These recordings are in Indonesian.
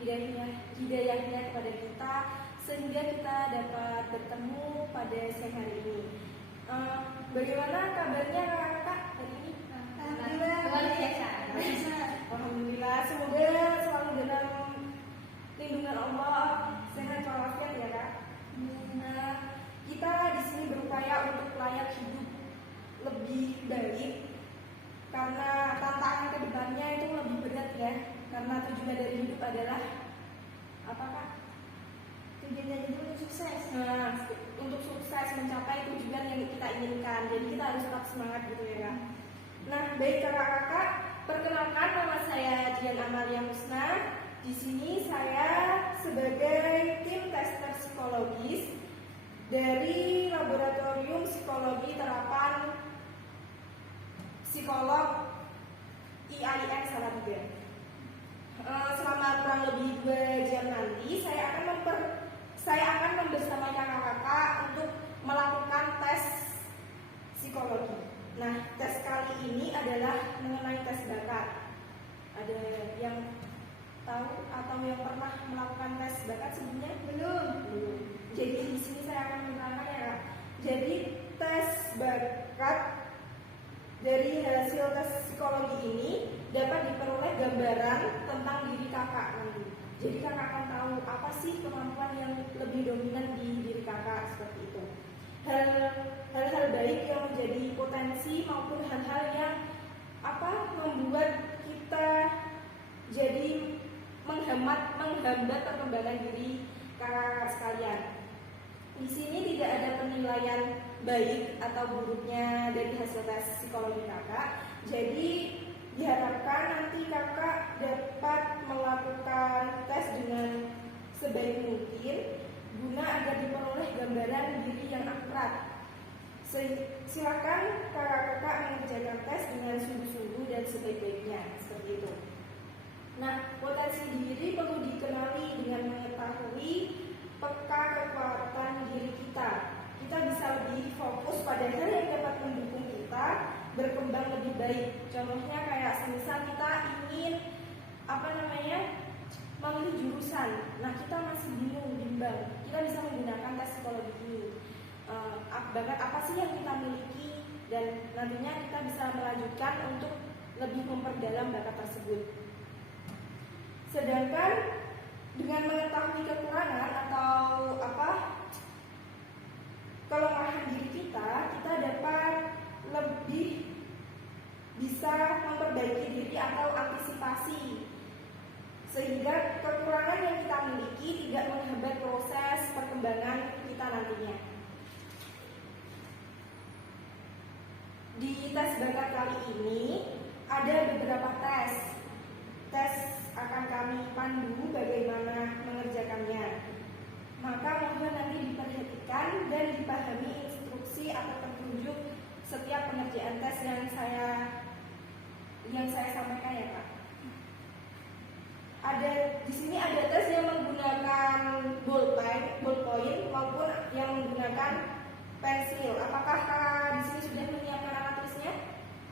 hidayahnya kepada kita sehingga kita dapat bertemu pada siang hari ini. Bagaimana kabarnya kakak hari ini? Alhamdulillah luar biasa. Alhamdulillah, semoga selalu dalam lindungan Allah, sehat walafiat ya kak. Kita di sini berupaya untuk layak hidup lebih baik karena tantangan kedepannya itu lebih berat ya. Karena tujuan dari hidup adalah apa kak? Tujuan dari hidup untuk sukses. Nah, untuk sukses mencapai tujuan yang kita inginkan. Jadi kita harus tetap semangat gitu ya kak. Nah, baik kakak-kakak, perkenalkan nama saya Dian Amalia Musna. Di sini saya sebagai tim tester psikologis dari Laboratorium Psikologi Terapan Psikolog IAIN Salatiga. Selama kurang lebih 2 jam nanti saya akan membersamai kakak-kakak untuk melakukan tes psikologi. Nah, tes kali ini adalah mengenai tes bakat. Ada yang tahu atau yang pernah melakukan tes bakat sebelumnya? Belum. Jadi di sini saya akan menerangkan ya kak. Jadi tes bakat dari hasil tes psikologi ini dapat diperoleh gambaran tentang diri kakak nanti. Jadi kakak akan tahu apa sih kemampuan yang lebih dominan di diri kakak seperti itu. Hal-hal baik yang menjadi potensi maupun hal-hal yang membuat kita jadi menghambat perkembangan diri kakak sekalian. Di sini tidak ada penilaian baik atau buruknya dari hasil tes psikologi kakak. Jadi diharapkan nanti kakak dapat melakukan tes dengan sebaik mungkin guna agar diperoleh gambaran diri yang akurat. Silakan kakak-kakak mengerjakan tes dengan sungguh-sungguh dan sebaik-baiknya seperti itu. Nah, potensi diri perlu dikenali dengan mengetahui peka kekuatan diri kita. Kita bisa lebih fokus pada hal yang dapat mendukung kita berkembang lebih baik. Contohnya kayak semisal kita ingin memilih jurusan. Nah, kita masih bimbang. Kita bisa menggunakan tes psikologi ini. Bakat apa sih yang kita miliki dan nantinya kita bisa melanjutkan untuk lebih memperdalam bakat tersebut. Sedangkan dengan mengetahui kekurangan atau kelemahan diri kita dapat lebih bisa memperbaiki diri atau antisipasi sehingga kekurangan yang kita miliki tidak menghambat proses perkembangan kita nantinya. Di tes bakat kali ini ada beberapa tes. Tes akan kami pandu bagaimana mengerjakannya. Maka mohon nanti diperhatikan dan dipahami instruksi atau petunjuk setiap pengerjaan tes yang saya sampaikan ya Kak. Di sini ada tes yang menggunakan ballpoint maupun yang menggunakan pensil. Apakah Kak di sini sudah menyiapkan alat tulisnya?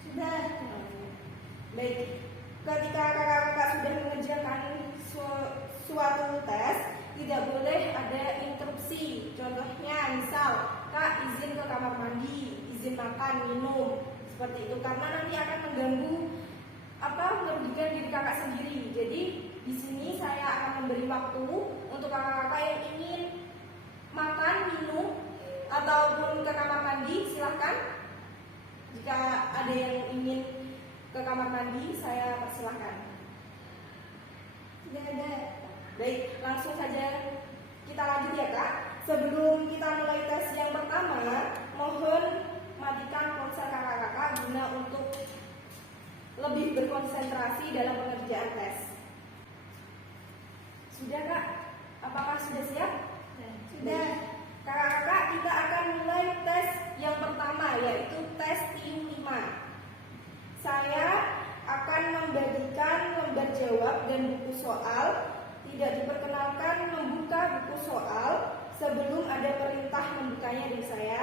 Sudah. Baik. Ketika kakak-kakak sudah mengerjakan suatu tes, tidak boleh ada interupsi. Contohnya, misal Kak izin ke kamar mandi, izin makan, minum, seperti itu. Karena nanti akan mengganggu merugikan diri kakak sendiri. Jadi di sini saya akan memberi waktu untuk kakak-kakak yang ingin makan, minum, ataupun ke kamar mandi, silahkan. Jika ada yang ingin ke kamar mandi, saya persilahkan. Tidak ada. Baik, langsung saja kita lanjut ya Kak. Sebelum kita mulai tes yang pertama, mohon matikan ponsel kakak-kakak guna untuk lebih berkonsentrasi dalam pengerjaan tes. Sudah Kak? Apakah sudah siap? Sudah. Kakak-kakak, kita akan mulai tes yang pertama, yaitu tes TIM 5. Saya akan membagikan lembar jawab dan buku soal. Tidak diperkenalkan membuka buku soal sebelum ada perintah membukanya dari saya.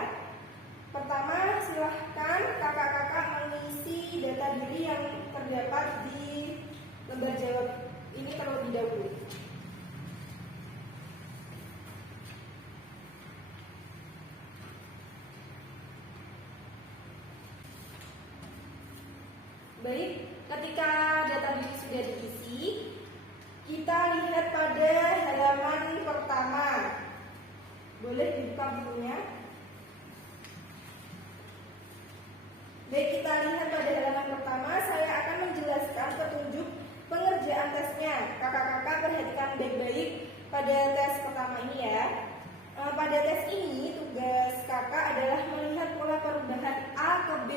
Pertama, silahkan kakak-kakak mengisi data diri yang terdapat di lembar jawab ini terlebih dahulu. Baik, ketika data diri sudah diisi, kita lihat pada halaman pertama. Boleh dibuka bukunya. Baik, kita lihat pada halaman pertama. Saya akan menjelaskan petunjuk pengerjaan tesnya. Kakak-kakak perhatikan baik-baik pada tes pertama ini ya. Pada tes ini tugas kakak adalah melihat pola perubahan A ke B.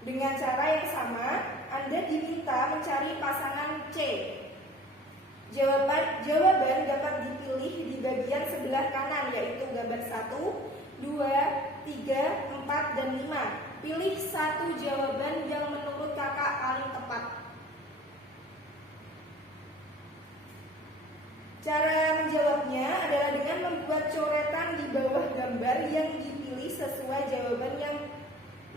Dengan cara yang sama, Anda diminta mencari pasangan C. Jawaban dapat dipilih di bagian sebelah kanan, yaitu gambar 1, 2, 3, 4, dan 5. Pilih satu jawaban yang menurut kakak paling tepat. Cara menjawabnya adalah dengan membuat coretan di bawah gambar yang dipilih sesuai jawaban yang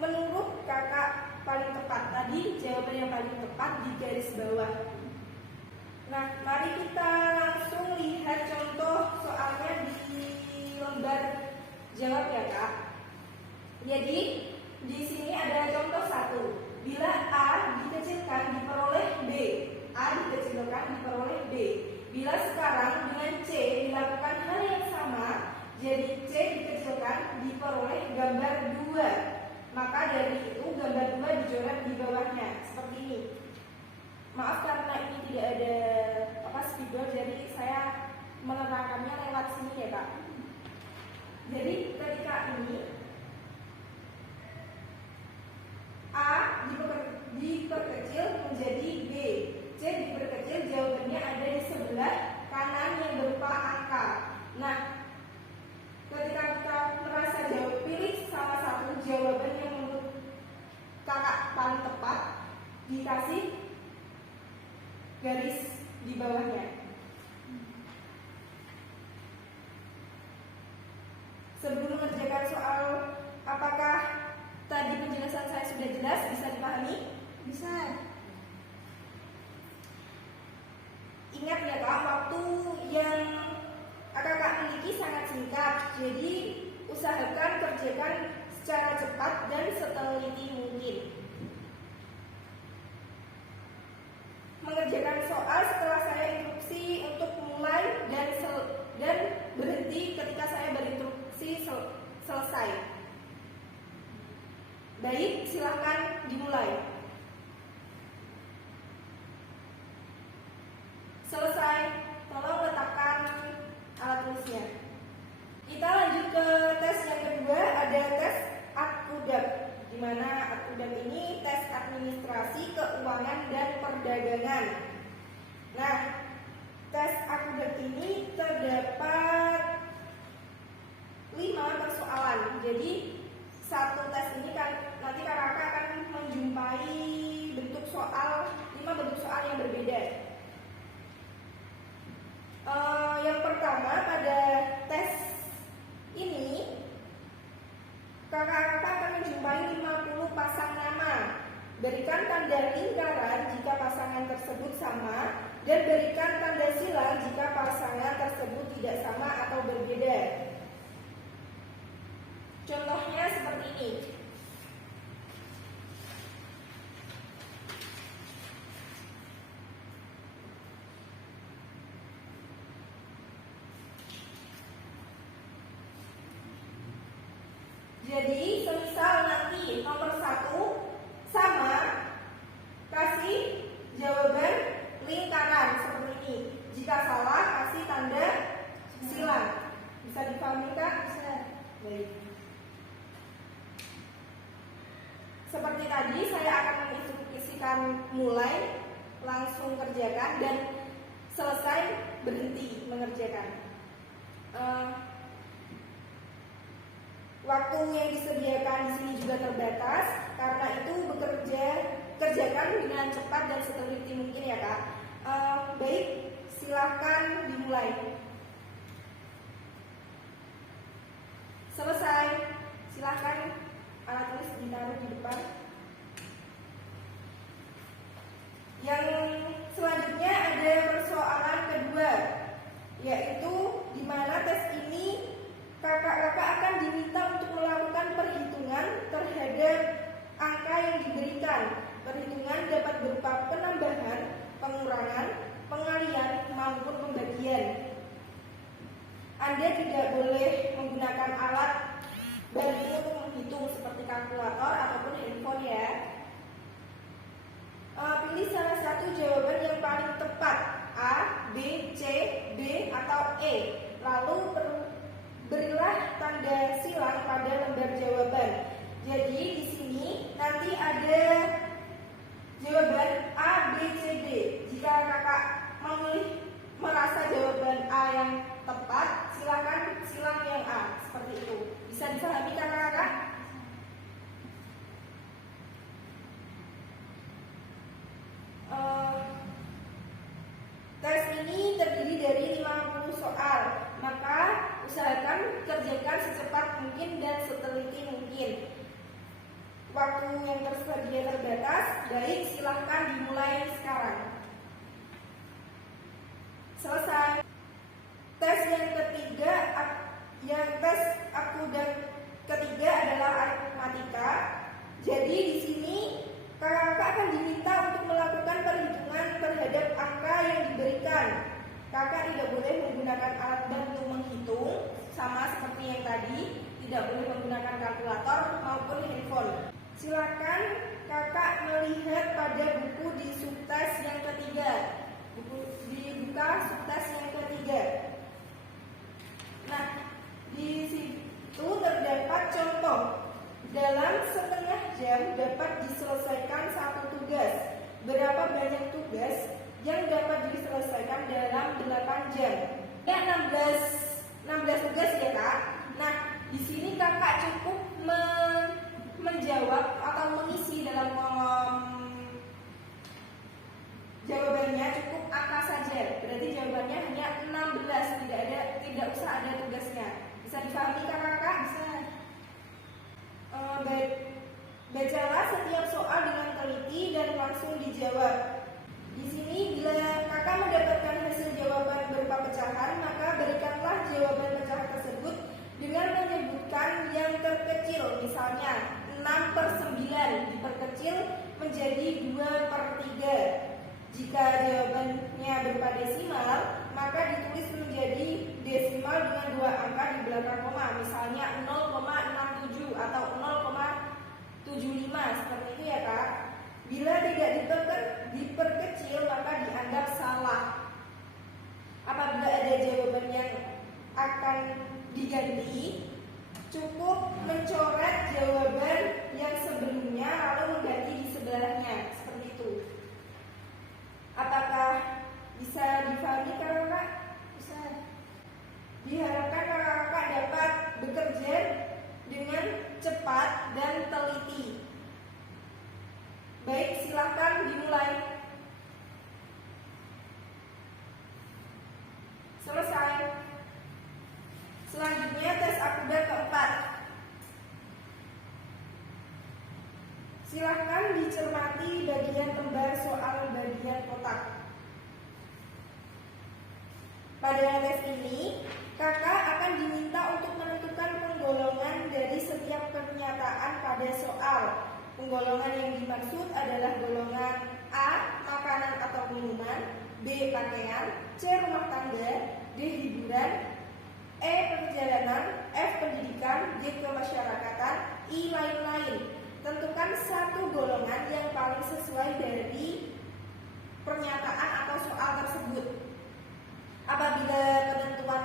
menurut kakak paling tepat. Tadi jawaban yang paling tepat di garis bawah. Nah, mari kita langsung lihat contoh soalnya di lembar jawab ya kak. Jadi di sini ada contoh 1. Bila A dikecilkan diperoleh B. A dikecilkan diperoleh B. Bila sekarang dengan C dilakukan hal yang sama, jadi C dikecilkan diperoleh gambar 2. Maka dari itu gambar 2 dicoret di bawahnya seperti ini. Maaf karena ini tidak ada spidol, jadi saya menerangkannya lewat sini ya kak. Jadi ketika ini A diperkecil menjadi B, C diperkecil, jawabannya ada di sebelah kanan yang berupa angka. Nah, ketika kita merasa jawab, pilih salah satu jawaban yang menurut kakak paling tepat, dikasih garis di bawahnya. Sebelum mengerjakan soal, apakah tadi penjelasan saya sudah jelas? Bisa dipahami? Bisa. Ingat ya kak, waktu yang kakak miliki sangat singkat. Jadi usahakan kerjakan secara cepat dan seteliti mungkin. Mengerjakan soal setelah saya instruksi untuk mulai dan berhenti ketika saya berinstruksi selesai. Baik, silakan dimulai. Selesai, tolong letakkan alat tulisnya. Kita lanjut ke tes yang kedua, ada tes Akudap, di mana Akudap ini tes administrasi, keuangan, dan perdagangan. Nah, tes Akudap ini terdapat 5 persoalan. Jadi satu tes ini kan nanti kakak akan menjumpai 5 bentuk soal yang berbeda. Yang pertama, pada tes ini kakak akan menjumpai 50 pasang nama. Berikan tanda lingkaran jika pasangan tersebut sama, dan berikan tanda silang jika pasangan tersebut tidak sama atau berbeda. Contohnya seperti ini. Jadi semisal nanti nomor 1 sama, kasih jawaban lingkaran seperti ini. Jika salah, kasih tanda silang. Bisa dipahami kan? Bisa. Baik. Seperti tadi, saya akan menginstruksikan mulai, langsung kerjakan, dan selesai berhenti mengerjakan. Waktu yang disediakan di sini juga terbatas, karena itu kerjakan dengan cepat dan seteliti mungkin ya kak. Baik, silahkan dimulai. Selesai, silahkan alat tulis ditaruh di depan. Yang selanjutnya ada persoalan kedua, yaitu di mana tes ini kakak-kakak akan diminta untuk melakukan perhitungan terhadap angka yang diberikan. Perhitungan Anda tidak boleh menggunakan alat bantu untuk menghitung seperti kalkulator ataupun handphone ya. Pilih salah satu jawaban yang paling tepat, A, B, C, D, atau E. Lalu berilah tanda silang pada lembar jawaban. Jadi di sini nanti ada jawaban A, B, C, D. Jika kakak merasa jawaban A yang tepat, silakan silang yang A. Seperti itu. Bisa dipahami kakak-kakak? Tes ini terdiri dari 50 soal, maka usahakan kerjakan secepat mungkin dan seteliti mungkin. Waktu yang tersedia terbatas, baik silahkan dimulai sekarang. Selesai. Tes yang ketiga, tes akudah ketiga adalah aritmatika. Jadi di sini kakak akan diminta untuk melakukan perhitungan terhadap angka yang diberikan. Kakak tidak boleh menggunakan alat bantu menghitung, sama seperti yang tadi, tidak boleh menggunakan kalkulator maupun handphone. Silakan kakak melihat pada buku di subtes yang ketiga. Dibuka subtes yang ketiga. Nah, di situ terdapat contoh. Dalam setengah jam dapat diselesaikan satu tugas. Berapa banyak tugas yang dapat diselesaikan dalam 8 jam? Ya 16 tugas ya kak. Nah, di sini kakak cukup menjawab atau mengisi dalam kolom jawabannya cukup angka saja. Berarti jawabannya hanya 16, tidak usah ada tugasnya. Bisa dipahami kakak-kakak? Bisa. Bacalah setiap soal dengan teliti dan langsung dijawab. Di sini bila kakak mendapatkan hasil jawaban berupa pecahan, maka berikanlah jawaban pecahan tersebut dengan menyebutkan yang terkecil. Misalnya 6/9 diperkecil menjadi 2/3. Jika jawabannya berupa desimal, maka ditulis menjadi desimal dengan 2 angka di belakang koma. Misalnya 0,67 atau 0,75 seperti itu ya kak. Bila tidak diperkecil maka dianggap salah. Apabila ada jawaban yang akan diganti, cukup mencoret jawaban yang sebelumnya lalu mengganti di sebelahnya seperti itu. Apakah bisa dipahami kakak? Bisa. Diharapkan kakak dapat bekerja dengan cepat dan teliti. Baik, silahkan dimulai. Selesai. Selanjutnya tes akudah keempat. Silahkan dicermati bagian lembar soal bagian kotak. Pada tes ini, kakak akan diminta untuk menentukan penggolongan dari setiap pernyataan pada soal. Penggolongan yang dimaksud adalah golongan A, makanan atau minuman, B, pakaian, C, rumah tangga, D, hiburan, E, perjalanan, F, pendidikan, G, kemasyarakatan, I, lain-lain. Tentukan satu golongan yang paling sesuai dari pernyataan atau soal tersebut. Apabila penentuan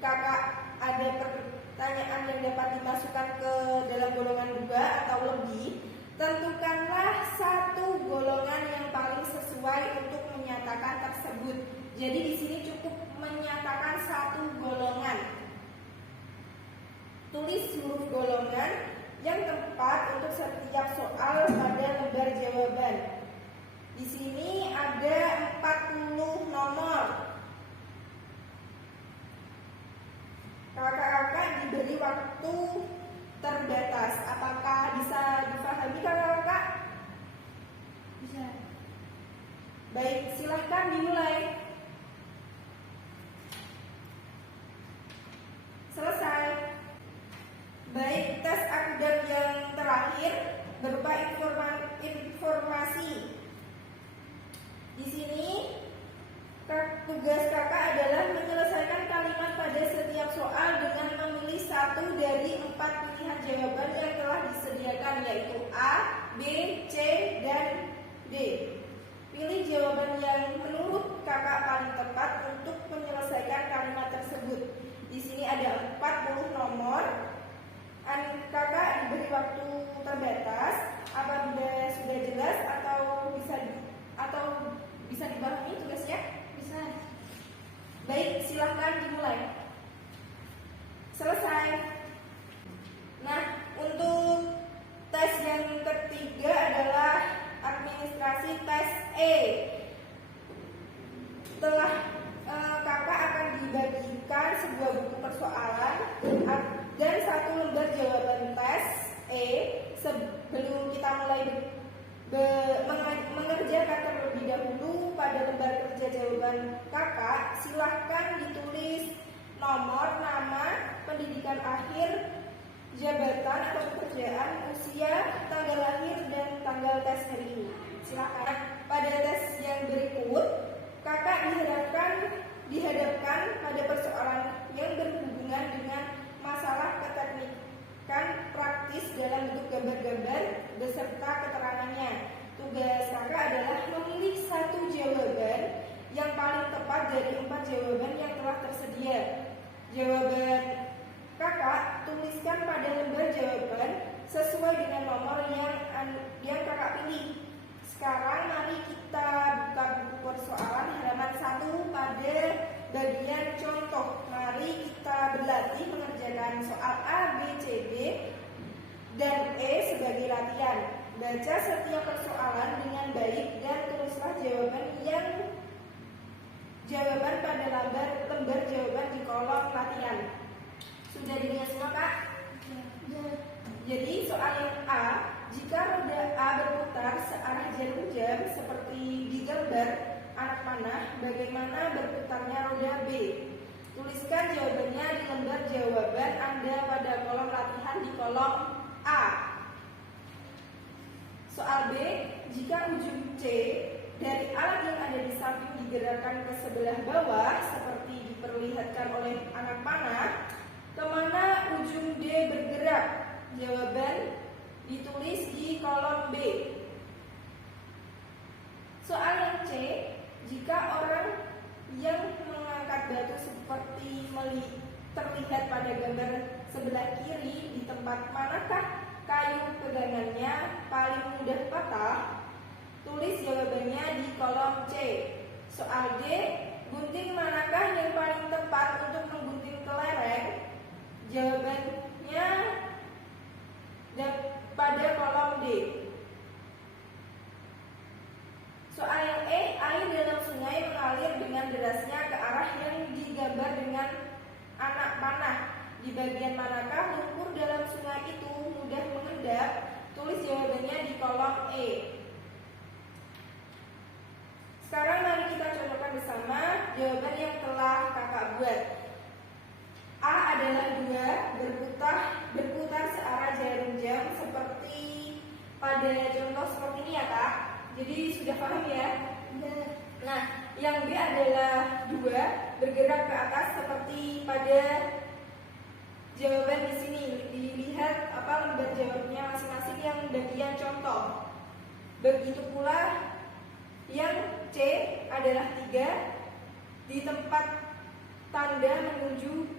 kakak ada pertanyaan yang dapat dimasukkan ke dalam golongan 2 atau lebih, tentukanlah satu golongan yang paling sesuai untuk menyatakan tersebut. Jadi di sini cukup menyatakan satu golongan. Tulis huruf golongan yang tepat untuk setiap soal pada lembar jawaban. Di sini ada 40 nomor. Kakak-kakak diberi waktu terbatas. Apakah bisa dipahami kakak-kakak? Bisa. Baik, silahkan dimulai. Selesai. Baik, tes akudah yang terakhir berupa informasi. Di sini tugas kakak adalah menyelesaikan kalimat pada setiap satu dari 4 pilihan jawaban yang telah disediakan, yaitu A, B, C, dan D. Pilih jawaban yang menurut kakak paling tepat untuk menyelesaikan kalimat tersebut. Di sini ada 40 nomor. Kakak diberi waktu terbatas. Apabila sudah jelas atau bisa dipahami tugasnya? Bisa. Baik, silahkan dimulai. Selesai. Nah, untuk tes yang ketiga adalah administrasi tes E. Kakak akan dibagikan sebuah buku persoalan dan 1 lembar jawaban tes E. Sebelum kita mulai mengerjakan terlebih dahulu pada lembar kerja jawaban kakak, silahkan ditulis nomor, nama, pendidikan akhir, jabatan atau pekerjaan, usia, tanggal lahir, dan tanggal tes hari ini. Silakan. Pada tes yang berikut, kakak dihadapkan pada persoalan yang berhubungan dengan masalah keteknikan praktis dalam bentuk gambar-gambar beserta keterangannya. Tugas kakak adalah memilih 1 jawaban yang paling tepat dari 4 jawaban yang telah tersedia. Jawaban kakak tuliskan pada lembar jawaban sesuai dengan nomor yang kakak pilih. Sekarang mari kita buka buku persoalan halaman 1 pada bagian contoh. Mari kita berlatih mengerjakan soal A, B, C, D, dan E sebagai latihan. Baca setiap persoalan dengan baik dan tulislah jawaban pada lembar jawaban di kolom latihan. Sudah didengar semua, Kak? Ya. Jadi soal yang A, jika roda A berputar searah jarum jam seperti di gambar anak panah, bagaimana berputarnya roda B? Tuliskan jawabannya di lembar jawaban Anda pada kolom latihan di kolom A. Soal B, jika ujung C dari alat yang ada di samping digerakkan ke sebelah bawah seperti diperlihatkan oleh anak panah, kemana ujung D bergerak? Jawaban ditulis di kolom B. Soal yang C, jika orang yang mengangkat batu seperti terlihat pada gambar sebelah kiri, di tempat manakah kayu pegangannya paling mudah patah? Tulis jawabannya di kolom C. Soal D, gunting manakah yang paling tepat untuk menggunting kelereng? Jawabannya pada kolom D. Soal yang E, air dalam sungai mengalir dengan derasnya ke arah yang digambar dengan anak panah. Di bagian manakah lumpur dalam sungai itu mudah mengendap? Tulis jawabannya di kolom E. Sekarang mari kita contohkan bersama jawaban yang telah kakak buat. A adalah 2, berputar searah jarum jam seperti pada contoh seperti ini ya, Kak. Jadi sudah paham ya? Nah, yang B adalah 2, bergerak ke atas seperti pada jawaban di sini. Dilihat lembar jawabnya masing-masing yang bagian contoh. Begitu pula yang C adalah 3, di tempat tanda menunjuk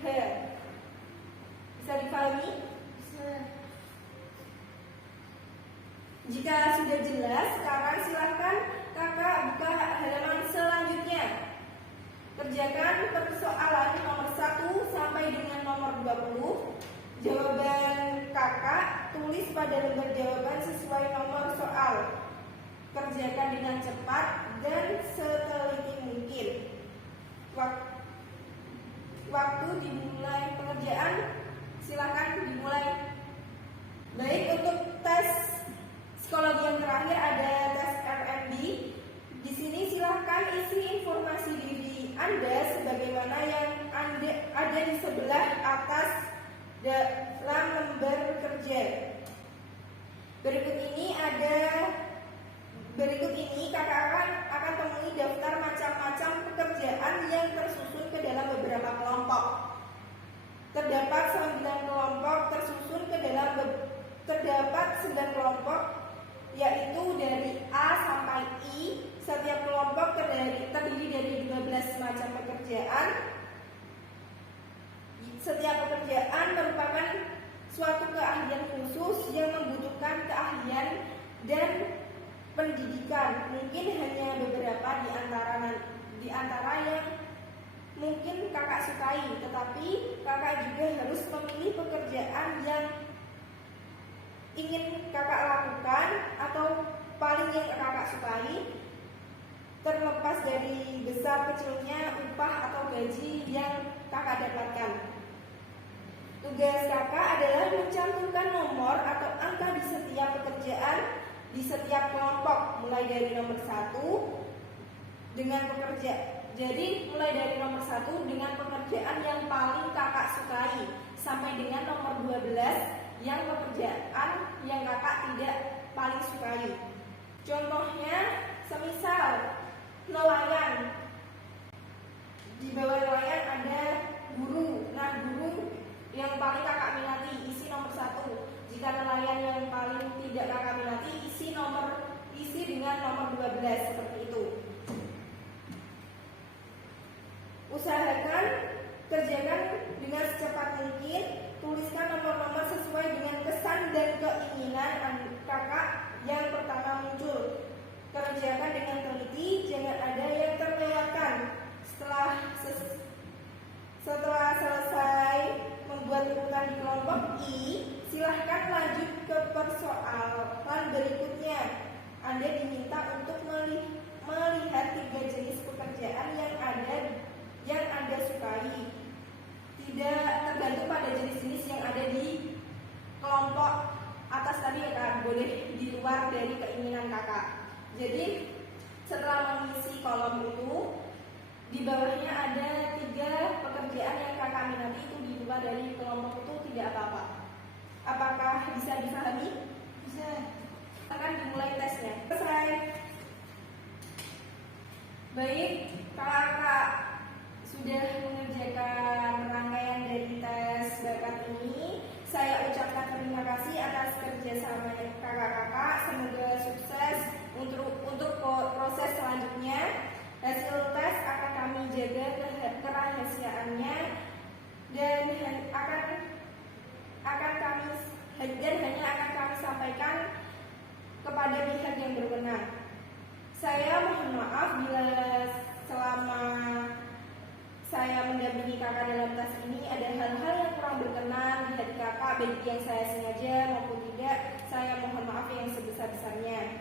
H. Bisa dipahami? Bisa. Jika sudah jelas, sekarang silahkan kakak buka halaman selanjutnya. Kerjakan persoalan nomor 1 sampai dengan nomor 20. Jawaban kakak tulis pada lembar jawaban sesuai nomor soal. Kerjakan dengan cepat dan seteliti mungkin. Waktu dimulai pengerjaan, silakan dimulai. Baik, untuk tes psikologi yang terakhir ada tes RMD. Di sini silahkan isi informasi diri Anda sebagaimana yang ada di sebelah atas dalam lembar kerja. Berikut ini kakak akan temui daftar macam-macam pekerjaan yang tersusun ke dalam beberapa kelompok. Terdapat terdapat 9 kelompok tersusun terdapat 9 kelompok, yaitu dari A sampai I. Setiap kelompok terdiri dari 12 macam pekerjaan. Setiap pekerjaan merupakan suatu keahlian khusus yang membutuhkan keahlian dan pendidikan. Mungkin hanya beberapa di antara yang mungkin kakak sukai, tetapi kakak juga harus memilih pekerjaan yang ingin kakak lakukan atau paling yang kakak sukai, terlepas dari besar kecilnya upah atau gaji yang kakak dapatkan. Tugas kakak adalah mencantumkan nomor atau angka di setiap pekerjaan di setiap kelompok, mulai dari nomor 1 dengan mulai dari nomor 1 dengan pekerjaan yang paling kakak sukai sampai dengan nomor 12 yang pekerjaan yang kakak tidak paling sukai. Contohnya, semisal nelayan. Di bawah nelayan ada guru. Nah, guru yang paling kakak minati isi nomor 1. Jika nelayan yang paling tidak kakak minati isi dengan nomor 12, seperti itu. Usahakan kerjakan dengan secepat mungkin. Tuliskan nomor-nomor sesuai dengan kesan dan keinginan kakak yang pertama muncul. Kerjakan dengan teliti, jangan ada yang terlewatkan. Setelah selesai membuat urutan di kelompok I, silahkan lanjut ke persoalan berikutnya. Anda diminta untuk melihat 3 jenis pekerjaan yang Anda sukai. Tidak tergantung pada jenis-jenis yang ada di kelompok atas tadi ya kak, boleh di luar dari keinginan kakak. Jadi setelah mengisi kolom itu, di bawahnya ada 3 pekerjaan yang kakak minati, itu di luar dari kelompok itu tidak apa-apa. Apakah bisa dipahami? Bisa. Akan dimulai tesnya. Selesai. Baik, kakak sudah mengerjakan rangkaian dari tes bakat ini. Saya ucapkan terima kasih atas kerjasama kakak-kakak. Semoga sukses untuk proses selanjutnya. Hasil tes akan kami jaga kerahasiaannya dan hanya akan kami sampaikan kepada pihak yang berwenang. Saya mohon maaf bila selama saya mendampingi kakak dalam tes ini ada hal-hal yang kurang berkenan di hati kakak, baik yang saya sengaja maupun tidak. Saya mohon maaf yang sebesar-besarnya.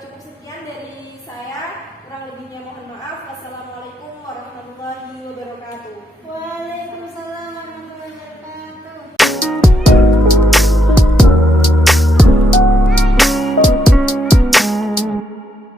Cukup sekian dari saya, kurang lebihnya mohon maaf.